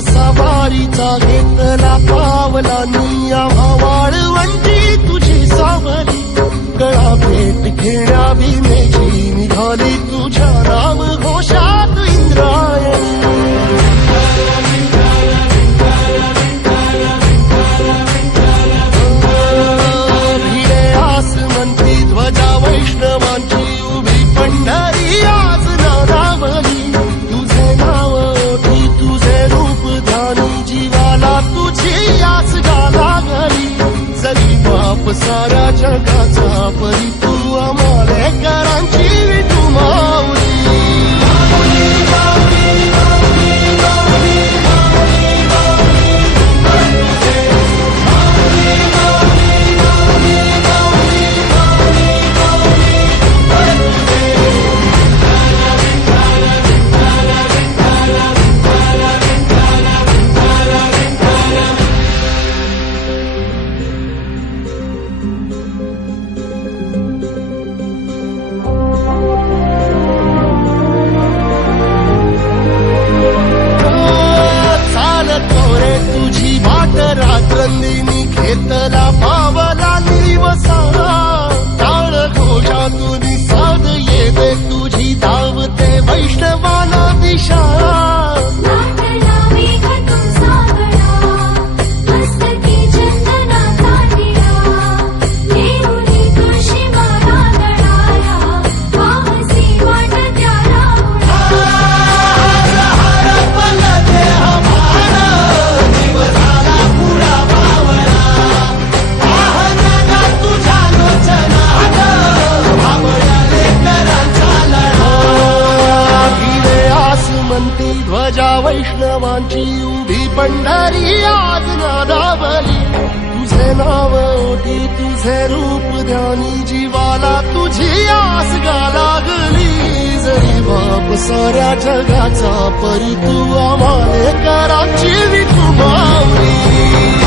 सवारीचा घेतला पावलांनी आम्हा वाळवंटी तुझी सावली गळा भेट घेण्या भीमेची निघाली तुझ्या नाम घोषात इंद्रायणी भिडे आसमंती ध्वजा वैष्णवांची उभी पंढरी आज नादावली तुझे नाव ओठी तुझे रूप ध्यानी जीवाला तुझी आस लागली जरी बाप साऱ्या जगाचा परी तू आमालेकरांची विठू माऊली रात्रंदिनी घेतला पावला निवसा टाळ घोषातून साध येते तुझी धावते वैष्णवाला दिशा ध्वजा वैष्णवांची उभी पंढरी आज नादावली तुझे नाव ओठी तुझे रूप ध्यानी जीवाला तुझी आस लागली जरी बाप साऱ्या जगाचा परी तू आमालेकरांची विठू माऊली